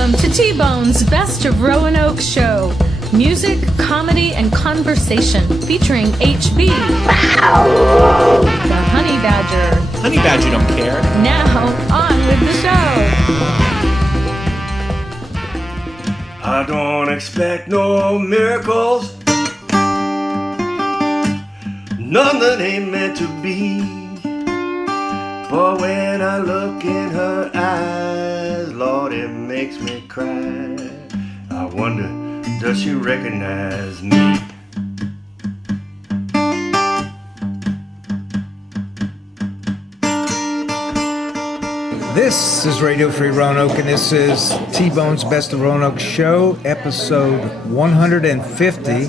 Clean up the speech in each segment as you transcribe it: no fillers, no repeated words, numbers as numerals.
Welcome to T-Bone's Best of Roanoke show. Music, comedy, and conversation featuring HB. Wow. The Honey Badger. Honey Badger don't care. Now, on with the show. I don't expect no miracles, none that ain't meant to be. But when I look in her eyes, Lord, it makes me cry. I wonder, does she recognize me? This is Radio Free Roanoke, and this is T-Bone's Best of Roanoke show, episode 150.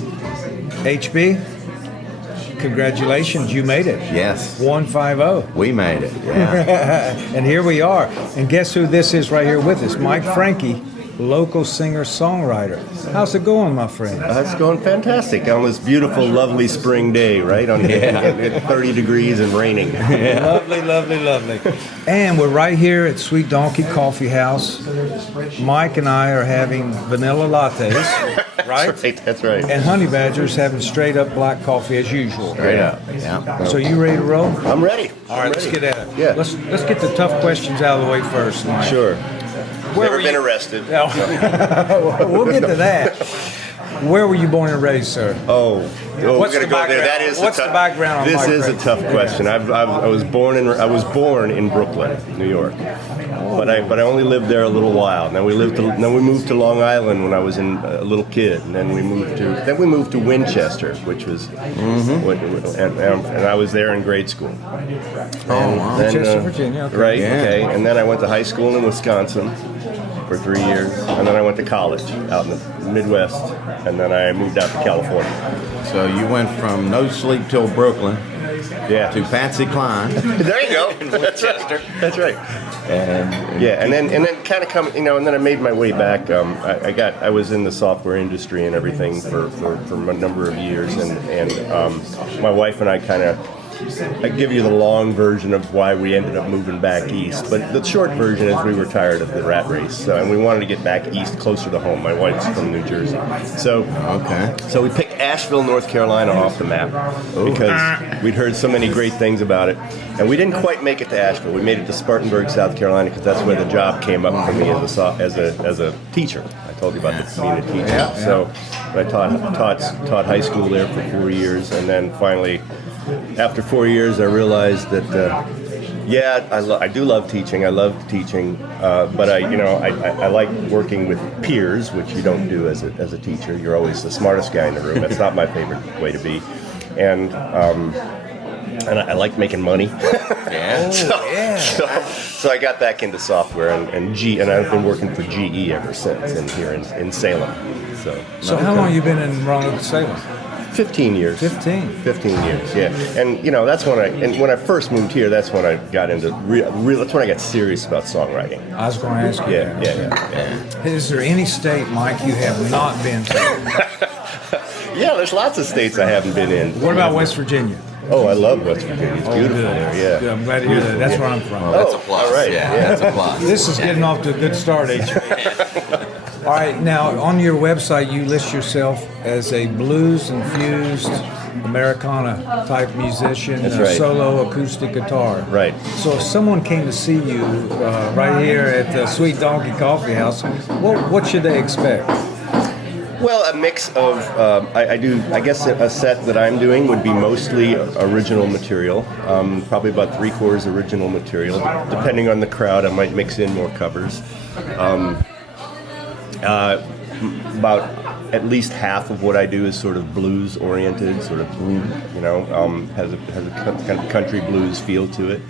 HB, congratulations, you made it. Yes. 150. We made it, yeah. And here we are. And guess who this is right here with us? Mike Franke, local singer-songwriter. How's it going, my friend? It's going fantastic on this beautiful, lovely spring day, right? On 30 degrees and raining. Yeah. Lovely, lovely, lovely. And we're right here at Sweet Donkey Coffee House. Mike and I are having vanilla lattes, right? That's right. And Honey Badger's having straight up black coffee as usual. Straight up. Yeah. So you ready to roll? I'm ready. All right, let's get at it. Yeah. Let's get the tough questions out of the way first, Mike. Sure. Where Never were been you? arrested. No. We'll get to that. Where were you born and raised, sir? We're What's gonna the go there. background? That is What's the background on This Mike is a Franke? tough question. I was born in Brooklyn, New York, but I only lived there a little while. Then we moved to Long Island when I was a little kid, and then we moved to Winchester, which was and I was there in grade school. Wow. Winchester, Virginia. Okay. Right. Yeah. Okay. And then I went to high school in Wisconsin for 3 years, and then I went to college out in the Midwest, and then I moved out to California. So you went from no sleep till Brooklyn to Patsy Cline. There you go. That's right. That's right. And then kind of come, and then I made my way back. I was in the software industry and everything for a number of years, and my wife and I I give you the long version of why we ended up moving back east, but the short version is we were tired of the rat race, and we wanted to get back east, closer to home. My wife's from New Jersey, so we picked Asheville, North Carolina, off the map because we'd heard so many great things about it, and we didn't quite make it to Asheville. We made it to Spartanburg, South Carolina, because that's where the job came up for me as a teacher. I told you about being a teacher. So I taught high school there for 4 years, and then finally, after 4 years, I realized that, I do love teaching. I love teaching, but I like working with peers, which you don't do as a teacher. You're always the smartest guy in the room. That's not my favorite way to be, and I like making money. So I got back into software and I've been working for GE ever since, and here in Salem. So how long have you been in Roanoke, Salem? 15 years. 15 years, yeah. And that's when I first moved here, that's when I got into that's when I got serious about songwriting. I was going to ask you. Yeah. Is there any state, Mike, you have not been to? Yeah, there's lots of states I haven't been in. What about West Virginia? Oh, I love West Virginia. It's beautiful good. there, yeah. Good. I'm glad to hear that. That's where I'm from. That's a plus. All right. Yeah, that's a plus. This is getting off to a good start, HB. All right, now on your website you list yourself as a blues-infused Americana type musician, That's right. Solo acoustic guitar. Right. So if someone came to see you right here at the Sweet Donkey Coffee House, what should they expect? Well, a mix of, I guess a set that I'm doing would be mostly original material, probably about 3/4 original material. Depending on the crowd, I might mix in more covers. About at least half of what I do is sort of blues oriented, sort of has a kind of country blues feel to it.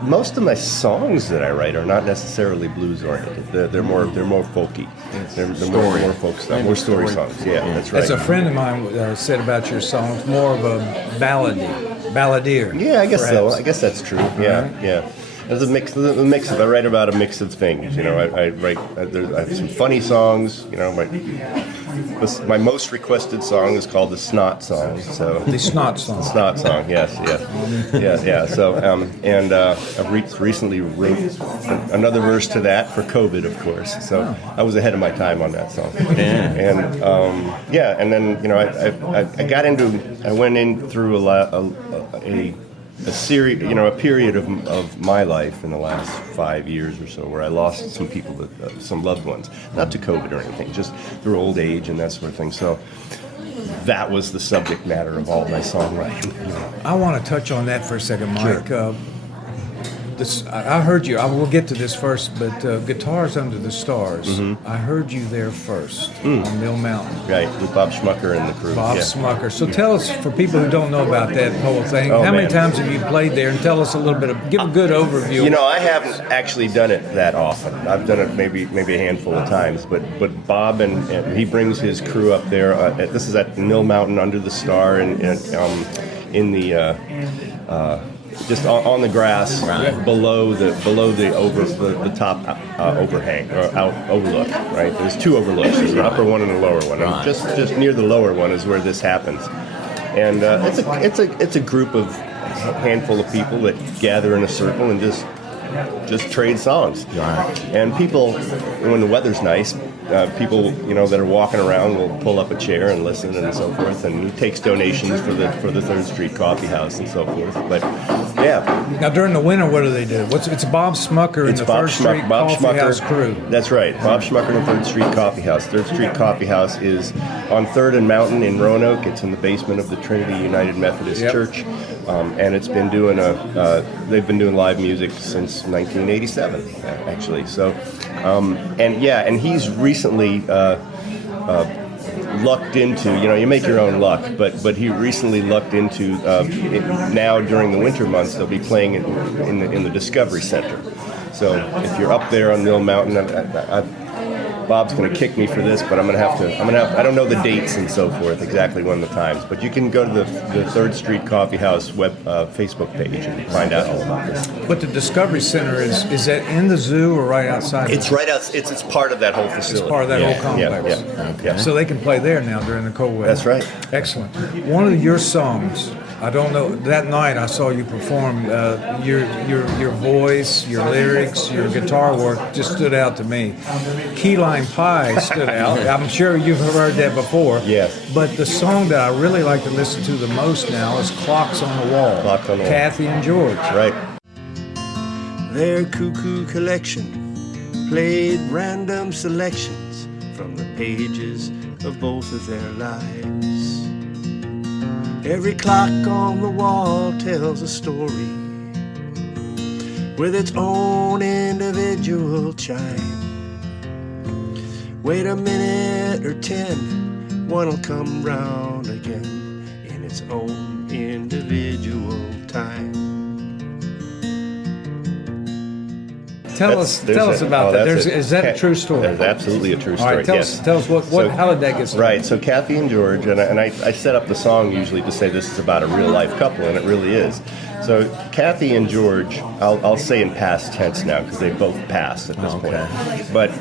Most of my songs that I write are not necessarily blues oriented. They're more folky. They're more folk stuff, more story songs. Yeah, that's right. As a friend of mine said about your songs, more of a balladeer. Yeah, I guess perhaps. so. I guess that's true. Yeah, Right. yeah. There's a mix of. I write about a mix of things. You know, I have some funny songs. You know, my most requested song is called the Snot Song. So the Snot Song. The Snot Song. Yes. Yeah. So I've recently wrote another verse to that for COVID, of course. So I was ahead of my time on that song. Yeah. And then you know I went in through a series, you know, a period of my life in the last 5 years or so where I lost some people, some loved ones, not to COVID or anything, just through old age and that sort of thing. So that was the subject matter of all my songwriting. I want to touch on that for a second, Mike. Sure. I heard you. We'll get to this first, but Guitars Under the Stars. Mm-hmm. I heard you there first on Mill Mountain. Right, with Bob Schmucker and the crew. Bob Schmucker. So tell us, for people who don't know about that whole thing, how many times have you played there? And tell us a little bit give a good overview. You know, I haven't actually done it that often. I've done it maybe a handful of times. But Bob and he brings his crew up there. This is at Mill Mountain under the star and in the. Just on the grass, below the top overhang or overlook. Right, there's two overlooks. There's an upper one and a lower one. And just near the lower one is where this happens. And it's a group of handful of people that gather in a circle and just trade songs. And people, when the weather's nice, people that are walking around will pull up a chair and listen and so forth. And he takes donations for the 3rd Street Coffee House and so forth. But yeah. Now during the winter, what do they do? It's Bob Schmucker and the 3rd Street Coffee House crew. That's right, Bob Schmucker and the 3rd Street Coffee House. 3rd Street Coffee House is on 3rd and Mountain in Roanoke. It's in the basement of the Trinity United Methodist Church, and it's been doing they've been doing live music since 1987, actually. So, and he's recently lucked into, you make your own luck, but he recently lucked into, now during the winter months, they'll be playing in the Discovery Center. So if you're up there on Mill Mountain, Bob's going to kick me for this, but I'm going to have, I don't know the dates and so forth, exactly when the times, but you can go to the 3rd Street Coffee House Facebook page and find out all about this. But the Discovery Center, is that in the zoo or right outside? It's right out, it's part of that whole facility. It's part of that whole complex. Yeah. Okay. So they can play there now during the cold weather. That's right. Excellent. One of your songs, I don't know, that night I saw you perform, your voice, your lyrics, your guitar work just stood out to me. Key Lime Pie stood out. I'm sure you've heard that before. Yes. But the song that I really like to listen to the most now is Clocks on the Wall. Clocks on the Wall. Kathy and George. Right. Their cuckoo collection played random selections from the pages of both of their lives. Every clock on the wall tells a story with its own individual chime. Wait a minute or 10, one'll come round again in its own individual time. Tell us about that. Is that a true story? That's absolutely a true story. All right, tell us how did that get started? Right, so Kathy and George, and I set up the song usually to say this is about a real life couple, and it really is. So Kathy and George, I'll say in past tense now because they both passed at this point. But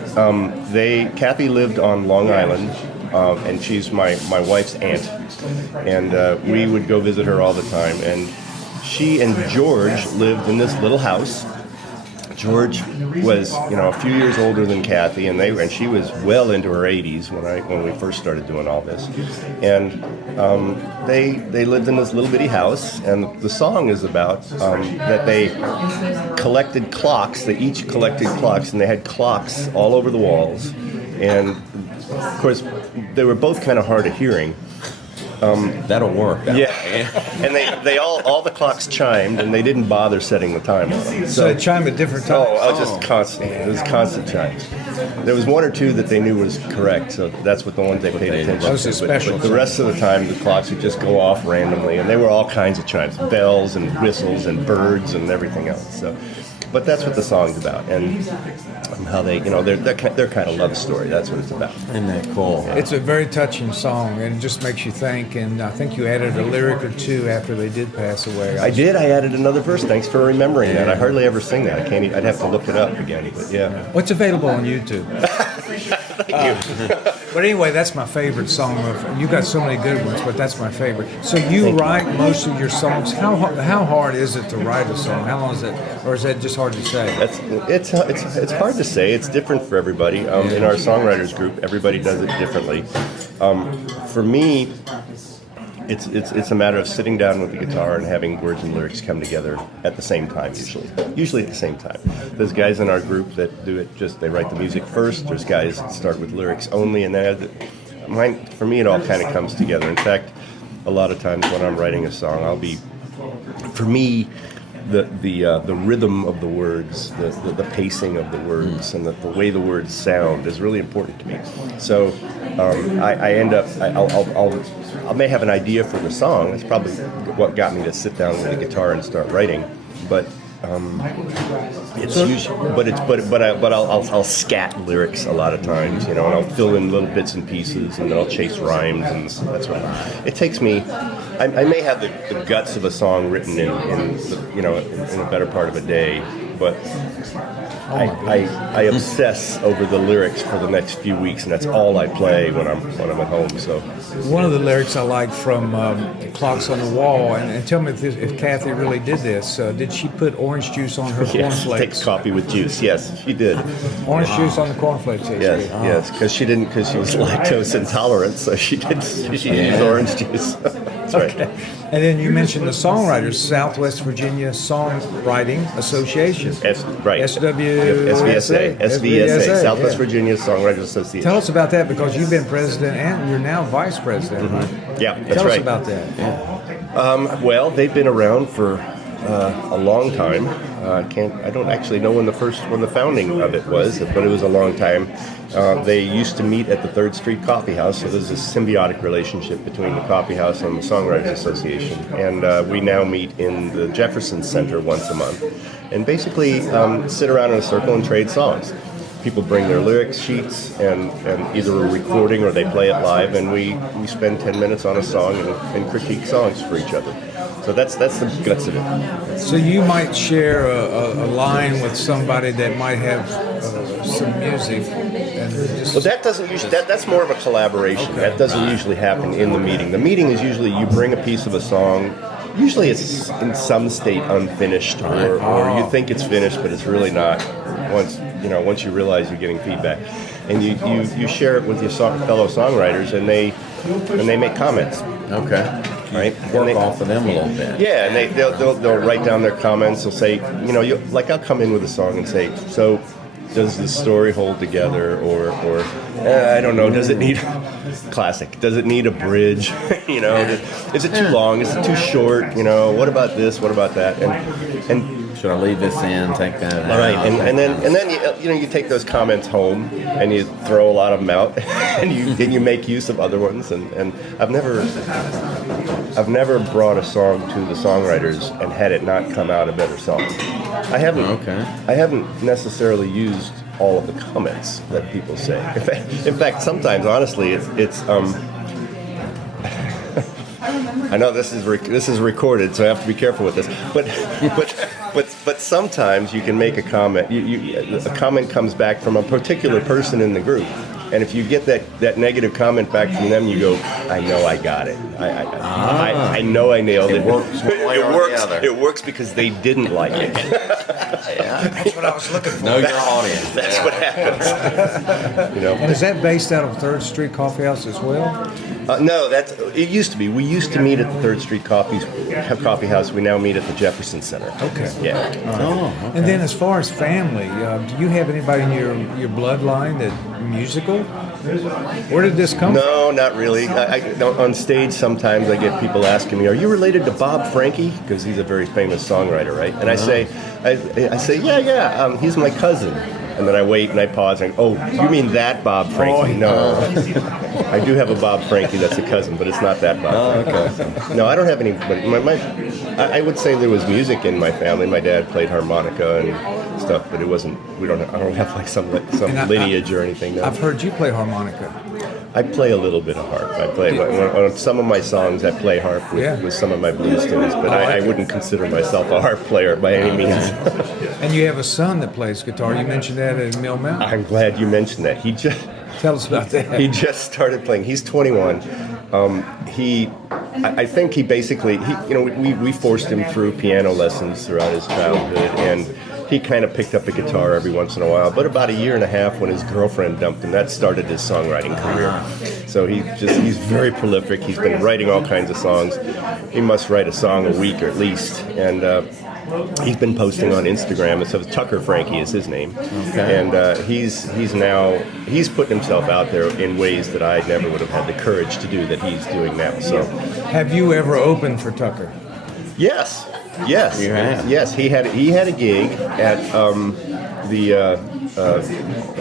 Kathy lived on Long Island, and she's my wife's aunt, and we would go visit her all the time. And she and George lived in this little house. George was, a few years older than Kathy, and she was well into her 80s when we first started doing all this. And they lived in this little bitty house, and the song is about that they collected clocks. They each collected clocks, and they had clocks all over the walls. And of course, they were both kind of hard of hearing. That'll work. And they all the clocks chimed, and they didn't bother setting the time on them. So they chimed at different times? Just constant. It was constant chimes. There was one or two that they knew was correct, so that's what the ones they paid attention to. Those are special. But the rest of the time, the clocks would just go off randomly, and they were all kinds of chimes, bells and whistles and birds and everything else. So, but that's what the song's about, and how they, they're kind of love story. That's what it's about. Isn't that cool? It's a very touching song, and it just makes you think. And I think you added a lyric or two after they did pass away. I did. I added another verse. Thanks for remembering that. I hardly ever sing that. I can't. I'd have to look it up again. But yeah. What's available on YouTube? But anyway, that's my favorite song. You got so many good ones, but that's my favorite. So you write most of your songs. How hard is it to write a song? How long is it, or is that just hard to say? It's hard to say. It's different for everybody. In our songwriters group, everybody does it differently. For me, it's a matter of sitting down with the guitar and having words and lyrics come together at the same time. Usually at the same time. There's guys in our group that do it they write the music first. There's guys that start with lyrics only, and then for me it all kind of comes together. In fact, a lot of times when I'm writing a song, for me, the rhythm of the words, the pacing of the words, and the way the words sound is really important to me. So I end up, I may have an idea for the song. That's probably what got me to sit down with the guitar and start writing. But I'll scat lyrics a lot of times, and I'll fill in little bits and pieces, and then I'll chase rhymes, and that's what it takes me. I may have the guts of a song written in a better part of a day, but I obsess over the lyrics for the next few weeks, and that's all I play when I'm at home. So one of the lyrics I like from Clocks on the Wall, and tell me if Kathy really did this. Did she put orange juice on her yes, cornflakes? Takes coffee with juice. Yes, she did. Orange juice on the cornflakes. Yes, because she was lactose intolerant, so she used orange juice. That's right. Okay. And then you mentioned the Songwriters, Southwest Virginia Songwriting Association. Right. SVSA, Southwest Virginia Songwriters Association. Tell us about that, because you've been president and you're now vice president, right? Yeah, that's Tell right. us about that. Yeah. Well, they've been around for a long time. I don't actually know when the founding of it was, but it was a long time. They used to meet at the 3rd Street Coffee House, so there's a symbiotic relationship between the Coffee House and the Songwriters Association. And we now meet in the Jefferson Center once a month, and basically sit around in a circle and trade songs. People bring their lyrics sheets and either a recording or they play it live, and we spend 10 minutes on a song and critique songs for each other. So that's the guts of it. So you might share a line with somebody that might have some music. Well, that doesn't usually. That's more of a collaboration. Okay. That doesn't usually happen in the meeting. The meeting is usually you bring a piece of a song. Usually it's in some state unfinished, or you think it's finished, but it's really not. Once you realize you're getting feedback, and you share it with your fellow songwriters, and they make comments. Okay. Right. Work off of them a little bit. Yeah, and they'll write down their comments. They'll say, I'll come in with a song and say, so does the story hold together, or I don't know, does it need classic? Does it need a bridge? Is it too long? Is it too short? What about this? What about that? And should I leave this in? Take that out. All right, and then you take those comments home and you throw a lot of them out, and you make use of other ones. And I've never brought a song to the songwriters and had it not come out a better song. I haven't. Okay. I haven't necessarily used all of the comments that people say. In fact, sometimes, honestly, it's. I know this is recorded, so I have to be careful with this. But sometimes you can make a comment. A comment comes back from a particular person in the group, and if you get that negative comment back from them, you go, I know I got it. I know I nailed it. It works one way or the other. It works because they didn't like it. Yeah, that's what I was looking for. Know your audience. That's what happens. And is that based out of 3rd Street Coffee House as well? No, it used to be. We used to meet at the 3rd Street Coffee House. We now meet at the Jefferson Center. Okay. Yeah. Oh, okay. And then as far as family, do you have anybody in your bloodline that musical? Where did this come from? No, not really. On stage, sometimes I get people asking me, "Are you related to Bob Franke?" Because he's a very famous songwriter, right? And I say, yeah. He's my cousin. And then I wait and I pause and go, oh, you mean that Bob Franke? No. I do have a Bob Franke that's a cousin, but it's not that Bob Franke. Okay. No, I don't have anybody. I would say there was music in my family. My dad played harmonica, and stuff, but it wasn't. I don't have like some lineage or anything. No. I've heard you play harmonica. I play a little bit of harp. I play on some of my songs. I play harp with some of my blues tunes, but I wouldn't consider myself a harp player by any means. And you have a son that plays guitar. You mentioned that at Mill Mountain. I'm glad you mentioned that. Tell us about that. He just started playing. He's 21. I think he basically, we forced him through piano lessons throughout his childhood, and he kind of picked up a guitar every once in a while. But about a year and a half, when his girlfriend dumped him, that started his songwriting career. So he's very prolific. He's been writing all kinds of songs. He must write a song a week or at least, and he's been posting on Instagram. So Tucker Franke is his name, and he's putting himself out there in ways that I never would have had the courage to do that he's doing now. So, have you ever opened for Tucker? Yes. Yes. He had a gig at the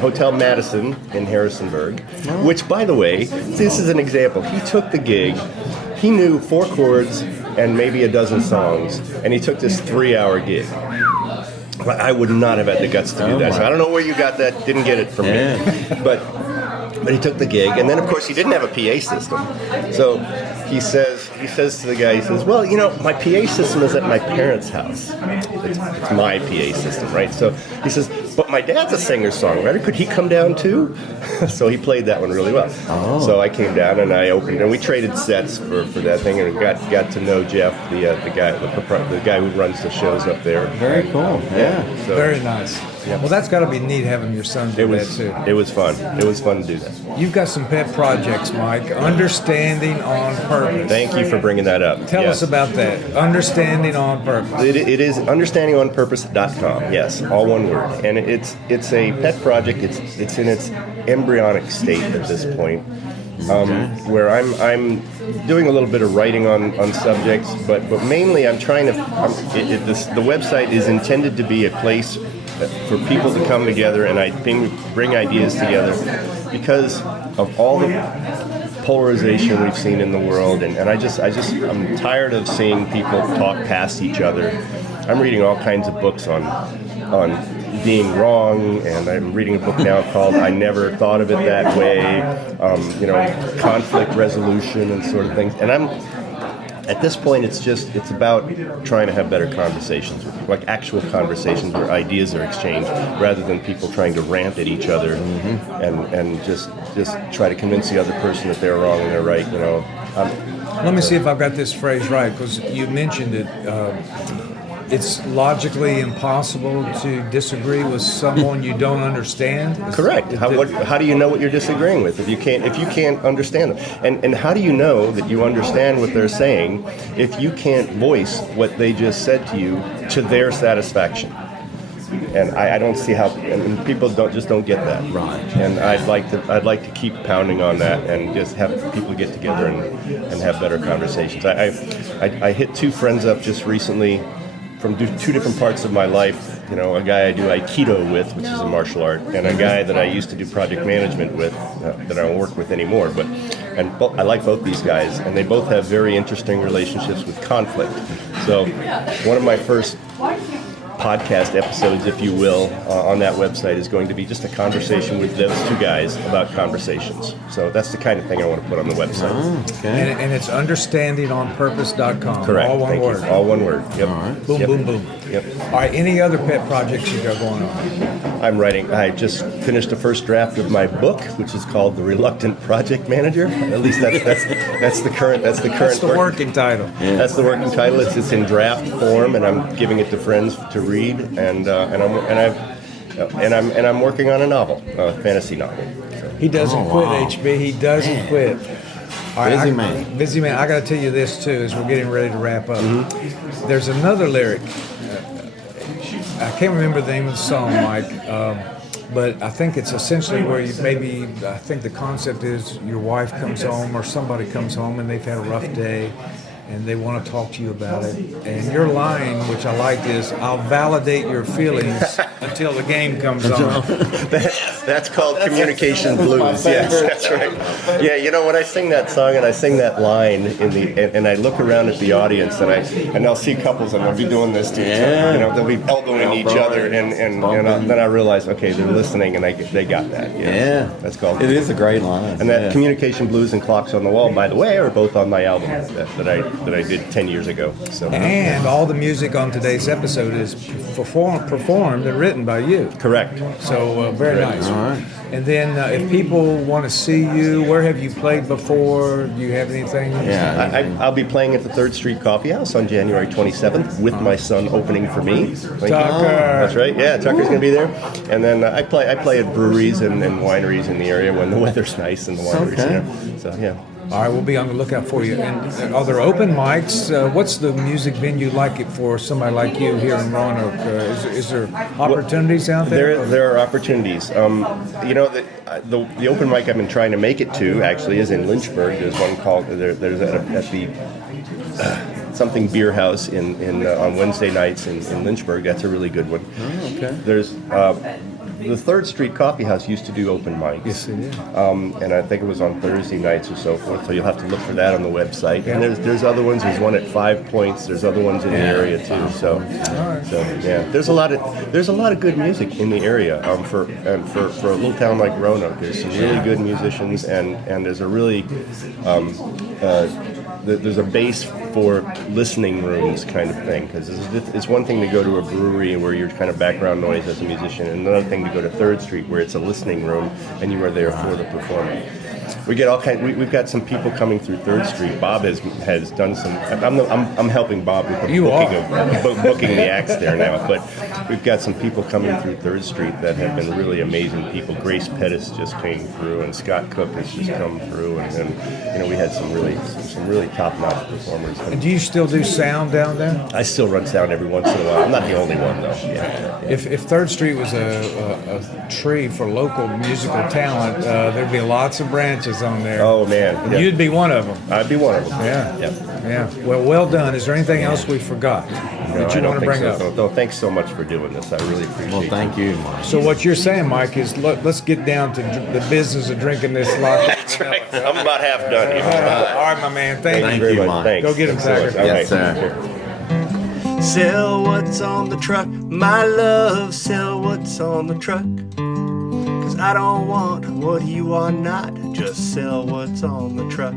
Hotel Madison in Harrisonburg, which, by the way, this is an example. He took the gig. He knew 4 chords and maybe a dozen songs, and he took this 3-hour gig. I would not have had the guts to do that. So I don't know where you got that. Didn't get it from me. But he took the gig, and then of course he didn't have a PA system. So he says to the guy, he says, well, my PA system is at my parents' house. It's my PA system, right? So he says, but my dad's a singer-songwriter. Could he come down too? So he played that one really well. Oh. So I came down and I opened, and we traded sets for that thing, and got to know Jeff, the guy who runs the shows up there. Very cool. Yeah. So, very nice. Yeah. Well, that's got to be neat having your son do that too. It was fun. It was fun to do that. You've got some pet projects, Mike. Understanding on Purpose. Thank you for bringing that up. Tell us about that. Understanding on Purpose. It is understandingonpurpose.com. Yes, all one word. And it's a pet project. It's in its embryonic state at this point, where I'm doing a little bit of writing on subjects, but mainly I'm trying to. The website is intended to be a place for people to come together and I bring ideas together because of all the polarization we've seen in the world, and I'm tired of seeing people talk past each other. I'm reading all kinds of books on being wrong, and I'm reading a book now called I Never Thought of It That Way, conflict resolution and sort of things. And at this point, it's about trying to have better conversations with people, like actual conversations where ideas are exchanged, rather than people trying to rant at each other and just try to convince the other person that they're wrong and they're right. Let me see if I've got this phrase right, because you mentioned it. It's logically impossible to disagree with someone you don't understand. Correct. How do you know what you're disagreeing with if you can't understand them? And how do you know that you understand what they're saying if you can't voice what they just said to you to their satisfaction? And I don't see how, and people don't get that. Right. And I'd like to keep pounding on that and just have people get together and have better conversations. I hit 2 friends up just recently from 2 different parts of my life. A guy I do Aikido with, which is a martial art, and a guy that I used to do project management with, that I don't work with anymore. I like both these guys, and they both have very interesting relationships with conflict. So one of my first podcast episodes, if you will, on that website is going to be just a conversation with those 2 guys about conversations. So that's the kind of thing I want to put on the website. Oh, okay. And it's understandingonpurpose.com. Correct. All one word. All one word. Yep. All right. Boom, yep. boom, boom. Yep. All right. Any other pet projects you got going on? I'm writing. I just finished the first draft of my book, which is called The Reluctant Project Manager. At least that's the current. That's the working title. Yeah. That's the working title. It's in draft form, and I'm giving it to friends to read, and I'm working on a novel, a fantasy novel. So. He doesn't quit, HB. He doesn't quit. All right, busy man. I got to tell you this too, as we're getting ready to wrap up. Mm-hmm. There's another lyric. I can't remember the name of the song, Mike, but I think it's essentially where I think the concept is your wife comes home or somebody comes home and they've had a rough day and they want to talk to you about it. And your line, which I like, is, I'll validate your feelings Until the game comes on. That's called communication blues. Yes, that's right. Yeah, you know, when I sing that song and I sing that line and I look around at the audience and I'll see couples and they'll be doing this to each other. You know, they'll be elbowing each other and then I realize, okay, they're listening and they got that. You know? Yeah, that's called. It is a great line. And that communication blues and clocks on the wall, by the way, are both on my album that I did 10 years ago. So. And all the music on today's episode is performed and written by you. Correct. So very nice. All right. And then if people want to see you, where have you played before? Do you have anything? Yeah. I'll be playing at the 3rd Street Coffee House on January 27th with my son opening for me. Tucker. That's right. Yeah, Tucker's going to be there. And then I play at breweries and wineries in the area when the weather's nice and the wineries. Okay. You know? So yeah. All right, we'll be on the lookout for you. And are there open mics? What's the music venue like it for somebody like you here in Roanoke? Is there opportunities out there? There are opportunities. You know, the open mic I've been trying to make it to actually is in Lynchburg. There's one called there's at the something beer house in on Wednesday nights in Lynchburg. That's a really good one. Oh, okay. There's the 3rd Street Coffee House used to do open mics. Yes, it did. And I think it was on Thursday nights or so forth. So you'll have to look for that on the website. Yeah. And there's other ones. There's one at 5 Points. There's other ones in the area too. So yeah, there's a lot of good music in the area. For a little town like Roanoke, there's some really good musicians, and there's a really there's a base for listening rooms kind of thing, because it's one thing to go to a brewery where you're kind of background noise as a musician, and another thing to go to 3rd Street where it's a listening room and you are there for the performance. We get all kind. We've got some people coming through 3rd Street. Bob has done some. I'm helping Bob with the booking the acts there now. But we've got some people coming through 3rd Street that have been really amazing people. Grace Pettis just came through, and Scott Cook has just come through, and then we had some really top-notch performers. And do you still do sound down there? I still run sound every once in a while. I'm not the only one though. Yeah. If 3rd Street was a tree for local musical talent, there'd be lots of branches on there. Oh man, yeah. You'd be one of them. I'd be one of them. Yeah. Yep. Yeah. Well done. Is there anything else we forgot that you want to bring up? No, thanks so much for doing this. I really appreciate it. Well, thank you, Mike. So what you're saying, Mike, is let's get down to the business of drinking this latte. That's right. I'm about half done here. All right, my man. Thank you. Thank very you, much. Mike. Thanks. Go get him, Thanks so much. Tucker. Yes, All right. sir. Sell what's on the truck, my love, sell what's on the truck. 'Cause I don't want what you are not, just sell what's on the truck.